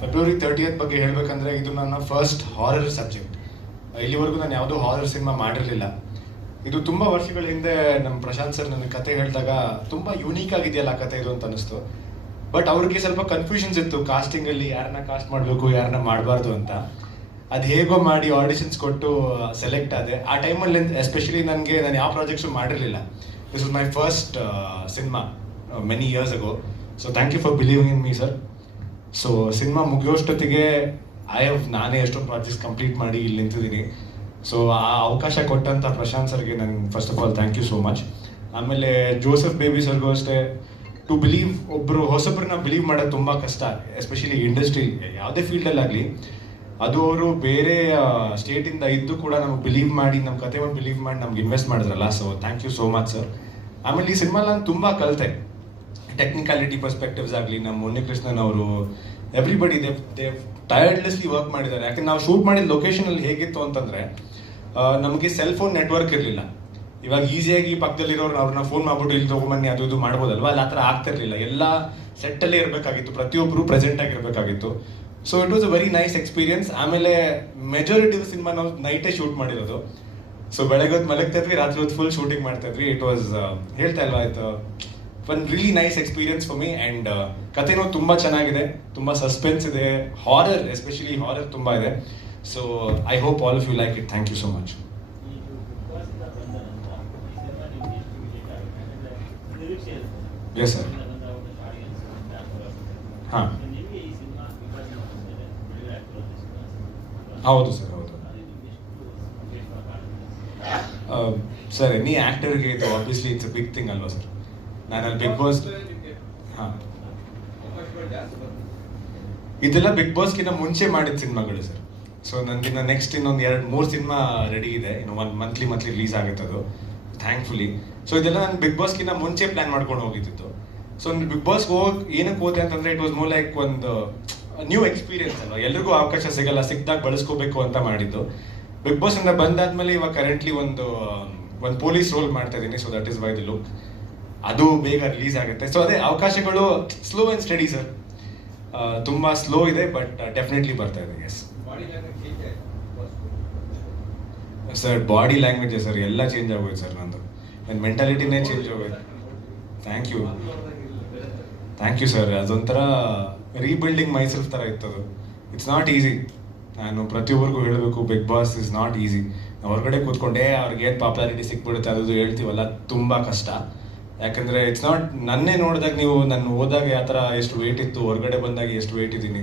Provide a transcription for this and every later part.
February thirtieth ಬಗ್ಗೆ ಹೇಳ್ಬೇಕಂದ್ರೆ ಇದು ನನ್ನ ಫಸ್ಟ್ ಹಾರರ್ ಸಬ್ಜೆಕ್ಟ್ ಇಲ್ಲಿವರೆಗೂ ನಾನು ಯಾವುದೂ ಹಾರರ್ ಸಿನಿಮಾ ಮಾಡಿರಲಿಲ್ಲ. ಇದು ತುಂಬ ವರ್ಷಗಳ ಹಿಂದೆ ನಮ್ಮ ಪ್ರಶಾಂತ್ ಸರ್ ನನಗೆ ಕತೆ ಹೇಳಿದಾಗ ತುಂಬ ಯುನೀಕ್ ಆಗಿದೆಯಲ್ಲ ಕತೆ ಇದು ಅಂತ ಅನಿಸ್ತು ಬಟ್ ಅವ್ರಿಗೆ ಸ್ವಲ್ಪ ಕನ್ಫ್ಯೂಷನ್ಸ್ ಇತ್ತು. ಕಾಸ್ಟಿಂಗಲ್ಲಿ ಯಾರನ್ನ ಕಾಸ್ಟ್ ಮಾಡಬೇಕು, ಯಾರನ್ನ ಮಾಡಬಾರ್ದು ಅಂತ. ಅದು ಹೇಗೋ ಮಾಡಿ ಆಡಿಷನ್ಸ್ ಕೊಟ್ಟು ಸೆಲೆಕ್ಟ್ ಆದೆ. ಆ ಟೈಮಲ್ಲಿ ಎಸ್ಪೆಷಲಿ ನನಗೆ ನಾನು ಯಾವ ಪ್ರಾಜೆಕ್ಟ್ಸು ಮಾಡಿರಲಿಲ್ಲ. This is my first cinema many years ago so thank you for believing in me sir so cinema ಮುಗಿಯೋಷ್ಟೊತ್ತಿಗೆ I have ನಾನೇ ಎಷ್ಟೊಂದು ಪ್ರಾಜೆಕ್ಟ್ಸ್ ಕಂಪ್ಲೀಟ್ ಮಾಡಿ ಇಲ್ಲಿ ನಿಂತಿದ್ದೀನಿ. ಸೊ ಆ ಅವಕಾಶ ಕೊಟ್ಟಂತ ಪ್ರಶಾಂತ್ ಸರ್ಗೆ ನಂಗೆ first of all thank you so much ಆಮೇಲೆ ಜೋಸೆಫ್ ಬೇಬಿ ಸರ್ಗೂ ಅಷ್ಟೇ. ಟು ಬಿಲೀವ್ ಒಬ್ಬರು ಹೊಸಬ್ರನ್ನ ಬಿಲೀವ್ ಮಾಡೋದು ತುಂಬ ಕಷ್ಟ ಎಸ್ಪೆಷಲಿ ಇಂಡಸ್ಟ್ರಿ ಯಾವುದೇ ಫೀಲ್ಡಲ್ಲಾಗಲಿ ಅದು ಅವರು ಬೇರೆ ಸ್ಟೇಟಿಂದ ಇದ್ದು ಕೂಡ ನಮಗೆ ಬಿಲೀವ್ ಮಾಡಿ ನಮ್ಮ ಕತೆ ಬಿಲೀವ್ ಮಾಡಿ ನಮ್ಗೆ ಇನ್ವೆಸ್ಟ್ ಮಾಡಿದ್ರಲ್ಲ so thank you so much sir ಆಮೇಲೆ ಈ ಸಿನಿಮಾ ನಾನು ತುಂಬ ಕಲಿತೆ. ಟೆಕ್ನಿಕಾಲಿಟಿ ಪರ್ಸ್ಪೆಕ್ಟಿವ್ಸ್ ಆಗಲಿ, ನಮ್ಮ ಉನ್ನಿಕೃಷ್ಣನ್ ಅವರು everybody they they tirelessly work ಮಾಡಿದ್ದಾರೆ. ಯಾಕಂದ್ರೆ ನಾವು ಶೂಟ್ ಮಾಡಿದ ಲೊಕೇಶನಲ್ಲಿ ಹೇಗಿತ್ತು ಅಂತಂದ್ರೆ ನಮಗೆ ಸೆಲ್ ಫೋನ್ ನೆಟ್ವರ್ಕ್ ಇರಲಿಲ್ಲ. ಇವಾಗ ಈಸಿಯಾಗಿ ಪಕ್ಕದಲ್ಲಿರೋರು ಅವ್ರನ್ನ ಫೋನ್ ಮಾಡ್ಬಿಟ್ಟು ಇಲ್ಲಿ ತಗೊಂಬನ್ನಿ, ಅದು ಇದು ಮಾಡ್ಬೋದಲ್ವಾ? ಅಲ್ಲಿ ಆ ಥರ ಆಗ್ತಿರ್ಲಿಲ್ಲ ಎಲ್ಲ ಸೆಟ್ಟಲ್ಲೇ ಇರಬೇಕಾಗಿತ್ತು. ಪ್ರತಿಯೊಬ್ಬರು present ಆಗಿರಬೇಕಾಗಿತ್ತು. So it was a very nice experience ಆಮೇಲೆ ಮೆಜಾರಿಟಿ ಸಿನಿಮಾ ನಾವು ನೈಟೇ ಶೂಟ್ ಮಾಡಿರೋದು. ಸೊ ಬೆಳಗ್ಗೆ ಹೊತ್ತು ಮಲಗ್ತಾ ಇದ್ವಿ, ರಾತ್ರಿ ಹೊತ್ತು ಫುಲ್ ಶೂಟಿಂಗ್ ಮಾಡ್ತಾ ಇದ್ವಿ. ಇಟ್ ವಾಸ್ ಹೇಳ್ತಾ ಇಲ್ವಾ, ಆಯ್ತು? One really nice experience for me and ಕಥೆನೂ ತುಂಬ ಚೆನ್ನಾಗಿದೆ. ತುಂಬ ಸಸ್ಪೆನ್ಸ್ ಇದೆ. ಹಾರರ್ ಎಸ್ಪೆಷಲಿ ಹಾರರ್ ತುಂಬ ಇದೆ. So I hope all of you like it thank you so much yes sir ಹಾಂ ಹೌದು ಸರ್ ಹೌದು. ಸರ್ ಎನಿ ಆ್ಯಕ್ಟರ್ಗೆ ಇದು ಆಬ್ವಿಯಸ್ಲಿ ಇಟ್ಸ್ ಬಿಗ್ ಥಿಂಗ್ ಅಲ್ವಾ ಸರ್? ನಾನು ಬಿಗ್ ಬಾಸ್ ಇದೆಲ್ಲ ಬಿಗ್ ಬಾಸ್ಗಿಂತ ಮುಂಚೆ ಮಾಡಿದ ಸಿನಿಮಾಗಳು ಸರ್. ಸೊ ನನಗಿನ್ನ ನೆಕ್ಸ್ಟ್ ಇನ್ನೊಂದು ಎರಡು, ಮೂರು ಸಿನಿಮಾ ರೆಡಿ ಇದೆ. ಇನ್ನು ಒಂದು ಮಂತ್ಲಿ ಮಂತ್ಲಿ ರಿಲೀಸ್ ಆಗುತ್ತೆ ಅದು ಥ್ಯಾಂಕ್ಫುಲಿ ಸೊ ಇದೆಲ್ಲ ನಾನು ಬಿಗ್ ಬಾಸ್ಗಿಂತ ಮುಂಚೆ ಪ್ಲಾನ್ ಮಾಡ್ಕೊಂಡು ಹೋಗಿದ್ದು. ಸೊ ಬಿಗ್ ಬಾಸ್ ಹೋಗಿ ಏನಕ್ಕೆ ಹೋದೆ ಅಂತಂದ್ರೆ ಇಟ್ ವಾಸ್ ಮೋರ್ ಲೈಕ್ ಒಂದು ನ್ಯೂ ಎಕ್ಸ್ಪೀರಿಯನ್ಸ್ ಅಲ್ವಾ? ಎಲ್ರಿಗೂ ಅವಕಾಶ ಸಿಗಲ್ಲ, ಸಿಕ್ಕಿದಾಗ ಬಳಸ್ಕೋಬೇಕು ಅಂತ ಮಾಡಿದ್ದು. ಬಿಗ್ ಬಾಸ್ ಇಂದ ಬಂದಾದ್ಮೇಲೆ ಇವಾಗ ಕರೆಂಟ್ಲಿ ಒಂದು ಒಂದು ಪೊಲೀಸ್ ರೋಲ್ ಮಾಡ್ತಾ ಇದ್ದೀನಿ so that is why the look ಅದು ಬೇಗ ರಿಲೀಸ್ ಆಗುತ್ತೆ. ಸೊ ಅದೇ ಅವಕಾಶಗಳು ಸ್ಲೋ ಅಂಡ್ ಸ್ಟಡಿ ಸರ್ ತುಂಬಾ ಸ್ಲೋ ಇದೆ ಬಟ್ ಡೆಫಿನೆಟ್ಲಿ ಬರ್ತಾ ಇದೆ yes sir body language sir ಎಲ್ಲ ಚೇಂಜ್ ಆಗೋಯ್ತು ಸರ್ ನಂದು. ನನ್ನ ಮೆಂಟಾಲಿಟಿನೇ ಚೇಂಜ್ ಆಗೋಯ್ತು. Thank you thank you sir ಅದೊಂಥರ ರೀಬಿಲ್ಡಿಂಗ್ ಮೈಸೆಲ್ಫ್ ಥರ ಇತ್ತು ಅದು ಇಟ್ಸ್ ನಾಟ್ ಈಸಿ ನಾನು ಪ್ರತಿಯೊಬ್ಬರಿಗೂ ಹೇಳಬೇಕು Bigg Boss is not easy ಹೊರಗಡೆ ಕೂತ್ಕೊಂಡೆ ಅವ್ರಿಗೆ ಏನು ಪಾಪ್ಯುಲಾರಿಟಿ ಸಿಕ್ಬಿಡುತ್ತೆ ಅದು ಹೇಳ್ತೀವಲ್ಲ ತುಂಬ ಕಷ್ಟ. ಯಾಕಂದರೆ ಇಟ್ಸ್ ನಾಟ್ ನನ್ನೇ ನೋಡಿದಾಗ ನೀವು ನನ್ನ ಹೋದಾಗ ಯಾವ ಥರ ಎಷ್ಟು ವೇಟ್ ಇತ್ತು, ಹೊರಗಡೆ ಬಂದಾಗ ಎಷ್ಟು ವೆಯ್ಟ್ ಇದ್ದೀನಿ.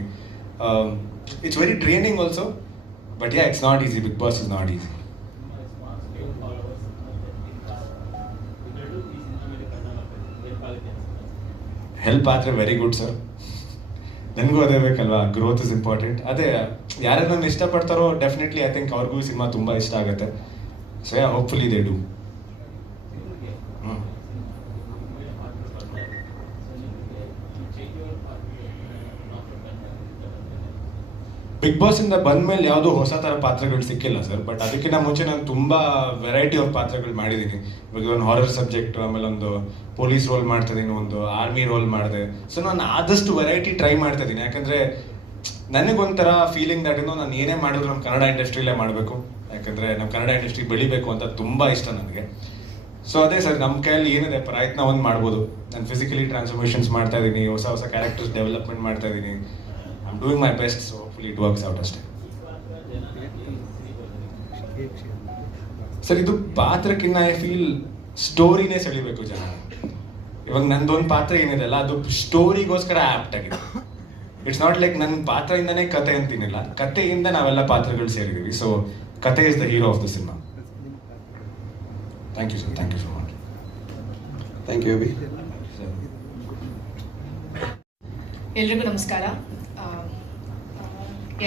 It's very training also but yeah it's not easy Bigg Boss is not easy help ಆದರೆ ವೆರಿ ಗುಡ್ ಸರ್ ನನಗೂ ಅದೇ ಬೇಕಲ್ವಾ? ಗ್ರೋತ್ ಇಸ್ ಇಂಪಾರ್ಟೆಂಟ್ ಅದೇ ಯಾರು ನನ್ನ ಇಷ್ಟಪಡ್ತಾರೋ ಡೆಫಿನೆಟ್ಲಿ ಐ ಥಿಂಕ್ ಅವ್ರಿಗೂ ಸಿನಿಮಾ ತುಂಬ ಇಷ್ಟ ಆಗುತ್ತೆ. So yeah hopefully they do Bigg Boss ಇಂದ ಬಂದ್ಮೇಲೆ ಯಾವುದೋ ಹೊಸ ತರ ಪಾತ್ರಗಳು ಸಿಕ್ಕಿಲ್ಲ ಸರ್ ಬಟ್ ಅದಕ್ಕಿಂತ ಮುಂಚೆ ನಾನು ತುಂಬಾ ವೆರೈಟಿ ಆಫ್ ಪಾತ್ರಗಳು ಮಾಡಿದ್ದೀನಿ. ಇವಾಗ ಒಂದು ಹಾರರ್ ಸಬ್ಜೆಕ್ಟ್ ಆಮೇಲೆ ಒಂದು ಪೊಲೀಸ್ ರೋಲ್ ಮಾಡ್ತಾ ಒಂದು ಆರ್ಮಿ ರೋಲ್ ಮಾಡಿದೆ. ಸೊ ನಾನು ಆದಷ್ಟು ವೆರೈಟಿ ಟ್ರೈ ಮಾಡ್ತಾ ಇದೀನಿ ಯಾಕಂದ್ರೆ ನನಗೊಂಥರ ಫೀಲಿಂಗ್ ದಟ್ ನಾನು ಏನೇ ಮಾಡಿದ್ರು ನಮ್ಮ ಕನ್ನಡ ಇಂಡಸ್ಟ್ರಿಲೇ ಮಾಡಬೇಕು. ಯಾಕಂದ್ರೆ ನಮ್ಮ ಕನ್ನಡ ಇಂಡಸ್ಟ್ರಿ ಬೆಳಿಬೇಕು ಅಂತ ತುಂಬಾ ಇಷ್ಟ ನನಗೆ. ಸೊ ಅದೇ ಸರ್ ನಮ್ಮ ಕೈಯಲ್ಲಿ ಏನಿದೆ ಪ್ರಯತ್ನ ಒಂದು ಮಾಡ್ಬೋದು. ನಾನು ಫಿಸಿಕಲಿ ಟ್ರಾನ್ಸ್ಫಾರ್ಮೇಷನ್ಸ್ ಮಾಡ್ತಾ ಇದ್ದೀನಿ ಹೊಸ ಹೊಸ ಕ್ಯಾರೆಕ್ಟರ್ಸ್ ಡೆವಲಪ್ಮೆಂಟ್ ಮಾಡ್ತಾ ಇದ್ದೀನಿ I am doing my best so full it works out ಅಷ್ಟೇ. ಸರ್, ಇದು ಪಾತ್ರಕ್ಕಿನ್ನ ಐ ಫೀಲ್ ಸ್ಟೋರಿನೇ ಸೆಳಿಬೇಕು ಜನ. ಇವಾಗ ನಂದೊಂದು ಪಾತ್ರ ಏನಿದೆ ಅಲ್ಲ, ಅದು ಸ್ಟೋರಿಗೋಸ್ಕರ ಆಪ್ಟ್ ಆಗಿದೆ. ಇಟ್ಸ್ ನಾಟ್ ಲೈಕ್ ನನ್ನ ಪಾತ್ರದಿಂದನೇ ಕತೆ ಅಂತೀನಿಲ್ಲ. ಕತೆಯಿಂದ ನಾವೆಲ್ಲ ಪಾತ್ರಗಳು ಸೇರಿದ್ದೀವಿ ಸೊ ಕತೆ is the hero of the cinema thank you sir thank you so much thank you Abhi ಎಲ್ರಿಗೂ ನಮಸ್ಕಾರ.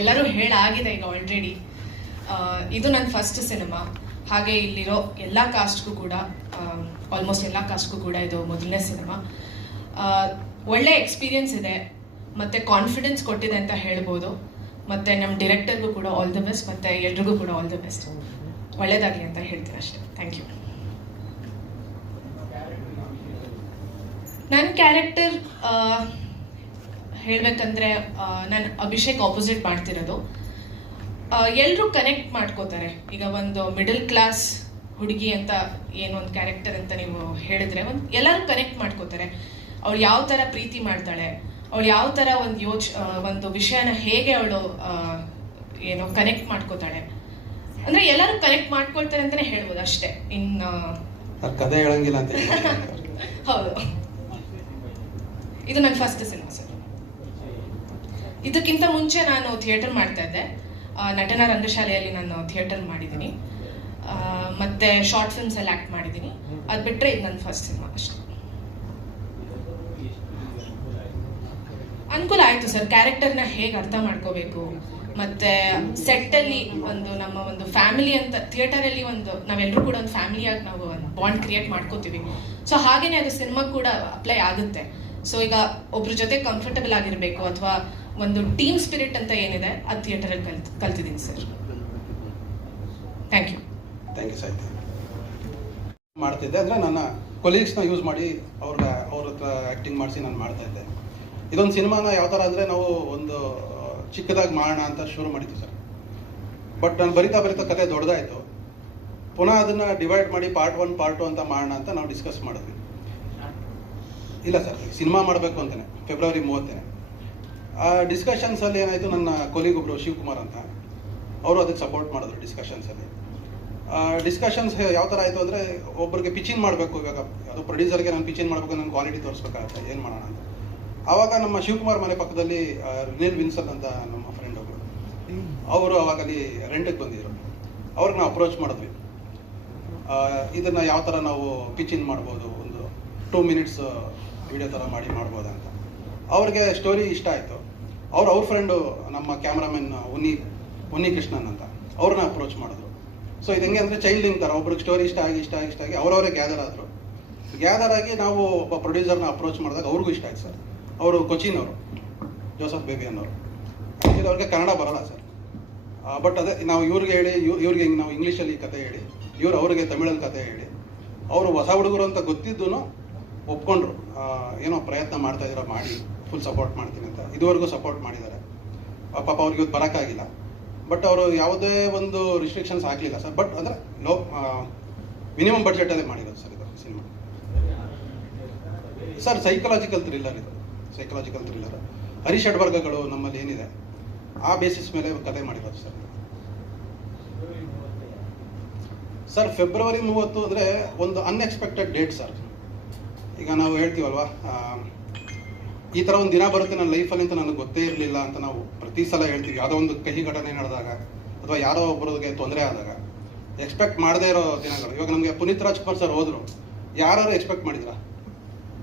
ಎಲ್ಲರೂ ಹೇಳಾಗಿದೆ ಈಗ ಆಲ್ರೆಡಿ ಇದು ನನ್ನ ಫಸ್ಟ್ ಸಿನಿಮಾ ಹಾಗೆ ಇಲ್ಲಿರೋ ಎಲ್ಲ ಕಾಸ್ಟ್ಗೂ ಕೂಡ ಆಲ್ಮೋಸ್ಟ್ ಎಲ್ಲ ಕಾಸ್ಟ್ಗೂ ಕೂಡ ಇದು ಮೊದಲನೇ ಸಿನಿಮಾ ಒಳ್ಳೆ ಎಕ್ಸ್ಪೀರಿಯನ್ಸ್ ಇದೆ. ಮತ್ತು ಕಾನ್ಫಿಡೆನ್ಸ್ ಕೊಟ್ಟಿದೆ ಅಂತ ಹೇಳ್ಬೋದು. ಮತ್ತು ನಮ್ಮ ಡಿರೆಕ್ಟರ್ಗೂ ಕೂಡ ಆಲ್ ದ ಬೆಸ್ಟ್ ಮತ್ತೆ ಎಲ್ರಿಗೂ ಕೂಡ ಆಲ್ ದ ಬೆಸ್ಟ್ ಒಳ್ಳೇದಾಗಲಿ ಅಂತ ಹೇಳ್ತೀನಿ ಅಷ್ಟೇ. ಥ್ಯಾಂಕ್ ಯು ನನ್ನ ಕ್ಯಾರೆಕ್ಟರ್ ಹೇಳ್ಬೇಕಂದ್ರೆ ನಾನು ಅಭಿಷೇಕ್ ಆಪೋಸಿಟ್ ಮಾಡ್ತಿರೋದು. ಎಲ್ಲರೂ ಕನೆಕ್ಟ್ ಮಾಡ್ಕೋತಾರೆ. ಈಗ ಒಂದು ಮಿಡಲ್ ಕ್ಲಾಸ್ ಹುಡುಗಿ ಅಂತ ಏನು ಒಂದು ಕ್ಯಾರೆಕ್ಟರ್ ಅಂತ ನೀವು ಹೇಳಿದ್ರೆ ಒಂದು ಎಲ್ಲರೂ ಕನೆಕ್ಟ್ ಮಾಡ್ಕೋತಾರೆ. ಅವಳು ಯಾವ ಥರ ಪ್ರೀತಿ ಮಾಡ್ತಾಳೆ ಅವಳು ಯಾವ ಥರ ಒಂದು ಯೋಚ್ ಒಂದು ವಿಷಯನ ಹೇಗೆ ಅವಳು ಏನು ಕನೆಕ್ಟ್ ಮಾಡ್ಕೋತಾಳೆ. ಅಂದ್ರೆ ಎಲ್ಲರೂ ಕನೆಕ್ಟ್ ಮಾಡ್ಕೊಳ್ತಾರೆ ಅಂತಾನೆ ಹೇಳ್ಬೋದು ಅಷ್ಟೇ. ಇನ್ನು ಕಥೆ ಹೇಳಂಗಿಲ್ಲ ಅಂತ ಹೌದು. ಇದು ನನ್ನ ಫಸ್ಟ್ ಸಿನಿಮಾ ಸರ್ ಇದಕ್ಕಿಂತ ಮುಂಚೆ ನಾನು ಥಿಯೇಟರ್ ಮಾಡ್ತಾ ಇದ್ದೆ. ನಟನ ರಂಗಶಾಲೆಯಲ್ಲಿ ನಾನು ಥಿಯೇಟರ್ ಮಾಡಿದ್ದೀನಿ. ಮತ್ತೆ ಶಾರ್ಟ್ ಫಿಲ್ಮ್ಸ್ ಅಲ್ಲಿ ಆಕ್ಟ್ ಮಾಡಿದ್ದೀನಿ. ಅದು ಬಿಟ್ಟರೆ ಇದು ನನ್ನ ಫಸ್ಟ್ ಸಿನಿಮಾ ಅಷ್ಟೇ. ಅನುಕೂಲ ಆಯಿತು ಸರ್ ಕ್ಯಾರೆಕ್ಟರ್ನ ಹೇಗೆ ಅರ್ಥ ಮಾಡ್ಕೋಬೇಕು? ಮತ್ತೆ ಸೆಟ್ ಅಲ್ಲಿ ಒಂದು ನಮ್ಮ ಒಂದು ಫ್ಯಾಮಿಲಿ ಅಂತ ಥಿಯೇಟರ್ ಅಲ್ಲಿ ಒಂದು ನಾವೆಲ್ಲರೂ ಕೂಡ ಒಂದು ಫ್ಯಾಮಿಲಿಯಾಗಿ ನಾವು ಒಂದು ಬಾಂಡ್ ಕ್ರಿಯೇಟ್ ಮಾಡ್ಕೋತೀವಿ. ಸೊ ಹಾಗೇನೆ ಅದು ಸಿನಿಮಾ ಕೂಡ ಅಪ್ಲೈ ಆಗುತ್ತೆ. ಸೊ ಈಗ ಒಬ್ರ ಜೊತೆ ಕಂಫರ್ಟಬಲ್ ಆಗಿರಬೇಕು ಅಥವಾ ಒಂದು ಟೀಮ್ ಸ್ಪಿರಿಟ್ ಅಂತ ಏನಿದೆ, ಆ ಥಿಯೇಟರ್ ಅಲ್ಲಿ ಕಲ್ತ್, ಕಲ್ತಿದ್ದೀನಿ sir thank you thank you ಸಾಹಿತ್ಯ ಮಾಡ್ತಿದ್ದೆ, ಅಂದರೆ ನನ್ನ ಕೊಲೀಗ್ಸ್ನ ಯೂಸ್ ಮಾಡಿ ಅವ್ರ ಅವ್ರ ಹತ್ರ ಆ್ಯಕ್ಟಿಂಗ್ ಮಾಡಿಸಿ ನಾನು ಮಾಡ್ತಾ ಇದ್ದೆ. ಇದೊಂದು ಸಿನಿಮಾನ ಯಾವ ಥರ ಅಂದರೆ ನಾವು ಒಂದು, ಚಿಕ್ಕದಾಗಿ ಮಾಡೋಣ ಅಂತ ಶುರು ಮಾಡಿದ್ವಿ ಸರ್ ಬಟ್ ನಾನು ಬರಿತಾ ಬರಿತಾ ಕತೆ ದೊಡ್ಡದಾಯಿತು ಪುನಃ ಅದನ್ನು ಡಿವೈಡ್ ಮಾಡಿ ಪಾರ್ಟ್ ಒನ್ ಪಾರ್ಟ್ ಟು ಅಂತ ಮಾಡೋಣ ಅಂತ ನಾವು ಡಿಸ್ಕಸ್ ಮಾಡಿದ್ವಿ. ಇಲ್ಲ ಸರ್, ಸಿನಿಮಾ ಮಾಡಬೇಕು ಅಂತಾನೆ ಫೆಬ್ರವರಿ ಮೂವತ್ತನೇ. ಆ ಡಿಸ್ಕಷನ್ಸಲ್ಲಿ ಏನಾಯಿತು, ನನ್ನ ಕೊಲೀಗ್ ಒಬ್ಬರು ಶಿವಕುಮಾರ್ ಅಂತ, ಅವರು ಅದಕ್ಕೆ ಸಪೋರ್ಟ್ ಮಾಡಿದ್ರು ಡಿಸ್ಕಷನ್ಸಲ್ಲಿ ಡಿಸ್ಕಷನ್ಸ್ ಯಾವ ಥರ ಆಯಿತು ಅಂದರೆ ಒಬ್ಬರಿಗೆ ಪಿಚಿಂಗ್ ಮಾಡಬೇಕು ಇವಾಗ. ಅದು ಪ್ರೊಡ್ಯೂಸರ್ಗೆ ನಾನು ಪಿಚಿಂಗ್ ಮಾಡಬೇಕು, ನನ್ನ ಕ್ವಾಲಿಟಿ ತೋರಿಸ್ಬೇಕಾಗತ್ತೆ, ಏನು ಮಾಡೋಣ ಅಂತ. ಆವಾಗ ನಮ್ಮ ಶಿವಕುಮಾರ್ ಮನೆ ಪಕ್ಕದಲ್ಲಿ ನೀಲ್ ರಿನಿಲ್ ವಿನ್ಸನ್ ಅಂತ ನಮ್ಮ ಫ್ರೆಂಡ್ ಒಬ್ಬರು ಅವರು ಅವಾಗ ಅಲ್ಲಿ ರೆಂಟಿಗೆ ಬಂದಿದ್ರು. ಅವ್ರಿಗೆ ನಾವು ಅಪ್ರೋಚ್ ಮಾಡಿದ್ವಿ. ಇದನ್ನು ಯಾವ ಥರ ನಾವು ಪಿಚಿಂಗ್ ಮಾಡ್ಬೋದು ಟೂ ಮಿನಿಟ್ಸ್ ವಿಡಿಯೋ ಥರ ಮಾಡಿ ಮಾಡ್ಬೋದಾ ಅಂತ. ಅವ್ರಿಗೆ ಸ್ಟೋರಿ ಇಷ್ಟ ಆಯಿತು. ಅವ್ರು, ಅವ್ರ ಫ್ರೆಂಡು ನಮ್ಮ ಕ್ಯಾಮ್ರಾಮನ್ ಉನ್ನಿ ಉನ್ನಿ ಕೃಷ್ಣನ್ ಅಂತ. ಅವ್ರನ್ನ ಅಪ್ರೋಚ್ ಮಾಡಿದ್ರು. ಸೊ ಇದು ಹೆಂಗೆ ಅಂದರೆ ಚೈಲ್ಡ್ ಲಿಂಕ್ ಥರ ಒಬ್ರಿಗೆ ಸ್ಟೋರಿ ಇಷ್ಟ ಆಗಿ ಇಷ್ಟ ಆಗಿ ಇಷ್ಟ ಆಗಿ ಅವರವರೇ ಗ್ಯಾದರ್ ಆದರು. ಗ್ಯಾದರ್ ಆಗಿ ನಾವು ಒಬ್ಬ ಪ್ರೊಡ್ಯೂಸರ್ನ ಅಪ್ರೋಚ್ ಮಾಡಿದಾಗ ಅವ್ರಿಗೂ ಇಷ್ಟ ಆಯ್ತು ಸರ್. ಅವರು ಕೊಚಿನ್ ಅವರು ಜೋಸಫ್ ಬೇಬಿ ಅನ್ನೋರು. ಆ್ಯಕ್ಚುಲಿ ಅವ್ರಿಗೆ ಕನ್ನಡ ಬರಲ್ಲ ಸರ್. ಬಟ್ ಅದೇ, ನಾವು ಇವ್ರಿಗೆ ಹೇಳಿ, ಇವ್- ಇವ್ರಿಗೆ ನಾವು ಇಂಗ್ಲೀಷಲ್ಲಿ ಕತೆ ಹೇಳಿ, ಇವ್ರು ಅವ್ರಿಗೆ ತಮಿಳಲ್ಲಿ ಕತೆ ಹೇಳಿ, ಅವರು ಹೊಸ ಹುಡುಗರು ಅಂತ ಗೊತ್ತಿದ್ದು ಒಪ್ಕೊಂಡ್ರು. ಏನೋ ಪ್ರಯತ್ನ ಮಾಡ್ತಾ ಇದ್ದೀರಾ ಮಾಡಿ ಫುಲ್ ಸಪೋರ್ಟ್ ಮಾಡ್ತೀನಿ ಅಂತ. ಇದುವರೆಗೂ ಸಪೋರ್ಟ್ ಮಾಡಿದ್ದಾರೆ. ಪಾಪ ಅವ್ರಿಗೆ ಇವತ್ತು ಬರೋಕ್ಕಾಗಿಲ್ಲ. ಬಟ್ ಅವರು ಯಾವುದೇ ಒಂದು ರಿಸ್ಟ್ರಿಕ್ಷನ್ಸ್ ಆಗಲಿಲ್ಲ ಸರ್. ಬಟ್ ಅಂದರೆ ಲೋ ಮಿನಿಮಮ್ ಬಡ್ಜೆಟಲ್ಲೇ ಮಾಡಿರೋದು ಸರ್ ಇದು ಸಿನಿಮಾ ಸರ್ ಸೈಕಲಾಜಿಕಲ್ ಥ್ರಿಲ್ಲರ್ ಇದು. ಸೈಕಲಾಜಿಕಲ್ ಥ್ರಿಲ್ಲರ್ ಹರಿಷಡ್ವರ್ಗಗಳು ನಮ್ಮಲ್ಲಿ ಏನಿದೆ, ಆ ಬೇಸಿಸ್ ಮೇಲೆ ಕತೆ ಮಾಡಿರೋದು ಸರ್. ಸರ್ ಫೆಬ್ರವರಿ ಮೂವತ್ತು ಅಂದರೆ ಒಂದು ಅನ್ಎಕ್ಸ್ಪೆಕ್ಟೆಡ್ ಡೇಟ್ ಸರ್. ಈಗ ನಾವು ಹೇಳ್ತೀವಲ್ವಾ ಈ ಥರ ಒಂದು ದಿನ ಬರುತ್ತೆ ನನ್ನ ಲೈಫಲ್ಲಿ ಅಂತ ನನಗೆ ಗೊತ್ತೇ ಇರಲಿಲ್ಲ ಅಂತ ನಾವು ಪ್ರತಿ ಸಲ ಹೇಳ್ತೀವಿ. ಯಾವುದೋ ಒಂದು ಕಹಿ ಘಟನೆ ನಡೆದಾಗ ಅಥವಾ ಯಾರೋ ಒಬ್ಬರಿಗೆ ತೊಂದರೆ ಆದಾಗ ಎಕ್ಸ್ಪೆಕ್ಟ್ ಮಾಡದೇ ಇರೋ ದಿನಗಳು. ಇವಾಗ ನಮಗೆ ಪುನೀತ್ ರಾಜ್ಕುಮಾರ್ ಸರ್ ಹೋದ್ರು. ಯಾರು ಎಕ್ಸ್ಪೆಕ್ಟ್ ಮಾಡಿದ್ರ?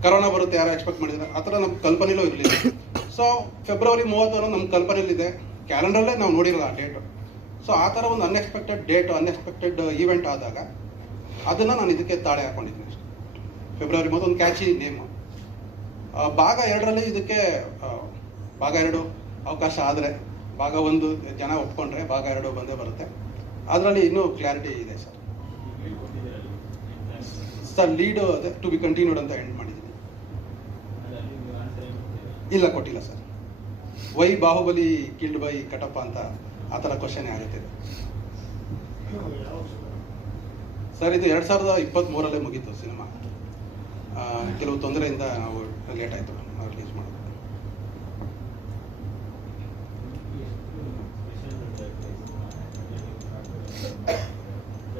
ಕರೋನಾ ಬರುತ್ತೆ, ಯಾರು ಎಕ್ಸ್ಪೆಕ್ಟ್ ಮಾಡಿದ್ರೆ? ಆ ಥರ ನಮ್ಮ ಕಲ್ಪನೆಲೂ ಇರಲಿಲ್ಲ. ಸೊ ಫೆಬ್ರವರಿ ಮೂವತ್ತು ನಮ್ಮ ಕಲ್ಪನೆಯಲ್ಲಿದೆ. ಕ್ಯಾಲೆಂಡರಲ್ಲೇ ನಾವು ನೋಡಿರಲ್ಲ ಆ ಡೇಟು ಸೊ ಆ ಥರ ಒಂದು ಅನ್ಎಕ್ಸ್ಪೆಕ್ಟೆಡ್ ಡೇಟ್ ಅನ್ಎಕ್ಸ್ಪೆಕ್ಟೆಡ್ ಈವೆಂಟ್ ಆದಾಗ ಅದನ್ನು ನಾನು ಇದಕ್ಕೆ ತಾಳೆ ಹಾಕೊಂಡಿದ್ದೀನಿ. ಫೆಬ್ರವರಿ ಒಂದು ಕ್ಯಾಚಿ ನೇಮು ಭಾಗ ಎರಡರಲ್ಲಿ ಇದಕ್ಕೆ ಭಾಗ ಎರಡು ಅವಕಾಶ ಆದರೆ, ಭಾಗ ಒಂದು ಜನ ಒಪ್ಕೊಂಡ್ರೆ ಭಾಗ ಎರಡು ಬಂದೇ ಬರುತ್ತೆ. ಅದರಲ್ಲಿ ಇನ್ನೂ ಕ್ಲಾರಿಟಿ ಇದೆ sir sir lead to be continued ಅಂತ ಎಂಡ್ ಮಾಡಿದ್ದೀನಿ. ಇಲ್ಲ, ಕೊಟ್ಟಿಲ್ಲ sir why Baahubali killed by Kattappa ಅಂತ ಆ ಥರ ಕ್ವಶನ್ ಆಗುತ್ತೆ. ಇದು. ಸರ್ ಇದು ಎರಡು ಸಾವಿರದ ಇಪ್ಪತ್ತ್ಮೂರಲ್ಲೇ ಮುಗೀತು ಸಿನಿಮಾ. ಕೆಲವು ತೊಂದರೆಯಿಂದ ನಾವು ಲೇಟ್ ಆಯಿತು ರಿಲೀಸ್ ಮಾಡೋದು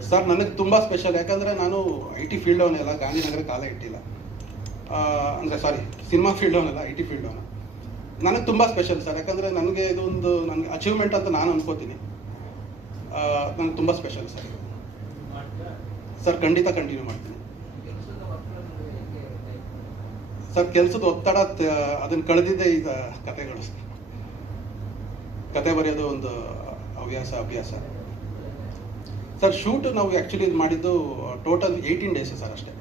ಸರ್ ನನಗೆ ತುಂಬ ಸ್ಪೆಷಲ್ ಯಾಕಂದರೆ ನಾನು ಐ ಟಿ ಫೀಲ್ಡ್ ಅವನೆಲ್ಲ ಗಾಂಧಿನಗರ ಕಾಲ ಇಟ್ಟಿಲ್ಲ. ಅಂದರೆ ಸಾರಿ ಸಿನಿಮಾ ಫೀಲ್ಡ್ ಅವನಲ್ಲ ಐ ಟಿ ಫೀಲ್ಡ್ ಅವನು. ನನಗೆ ತುಂಬ ಸ್ಪೆಷಲ್ ಸರ್ ಯಾಕಂದರೆ ನನಗೆ ಇದೊಂದು, ನನಗೆ ಅಚೀವ್ಮೆಂಟ್ ಅಂತ ನಾನು ಅನ್ಕೋತೀನಿ. ನನಗೆ ತುಂಬ ಸ್ಪೆಷಲ್ ಸರ್ ಸರ್ ಖಂಡಿತ ಕಂಟಿನ್ಯೂ ಮಾಡ್ತೀನಿ. ಸರ್, ಕೆಲಸದ ಒತ್ತಡ ಅದನ್ನು ಕಳೆದಿದ್ದೆ ಈಗ ಕತೆಗಳು ಕತೆ ಬರೆಯೋದು ಒಂದು ಹವ್ಯಾಸ, ಅಭ್ಯಾಸ. ಸರ್, ಶೂಟ್ ನಾವು ಆ್ಯಕ್ಚುಲಿ ಇದು ಮಾಡಿದ್ದು ಟೋಟಲ್ ಏಯ್ಟೀನ್ ಡೇಸ್ ಸರ್ ಅಷ್ಟೇ.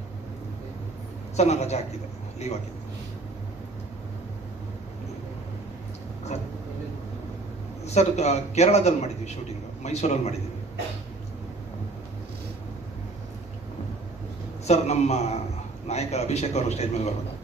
ಸರ್, ನಾನು ರಜಾ ಹಾಕಿದೆ ಲೀವ್ ಹಾಕಿದ್ದೆ. ಸರ್ ಸರ್ ಕೇರಳದಲ್ಲಿ ಮಾಡಿದ್ವಿ ಶೂಟಿಂಗ್ ಮೈಸೂರಲ್ಲಿ ಮಾಡಿದ್ವಿ. ಸರ್, ನಮ್ಮ ನಾಯಕ ಅಭಿಷೇಕ್ ಅವರು ಸ್ಟೇಜ್ ಮೇಲೆ ಬರೋದು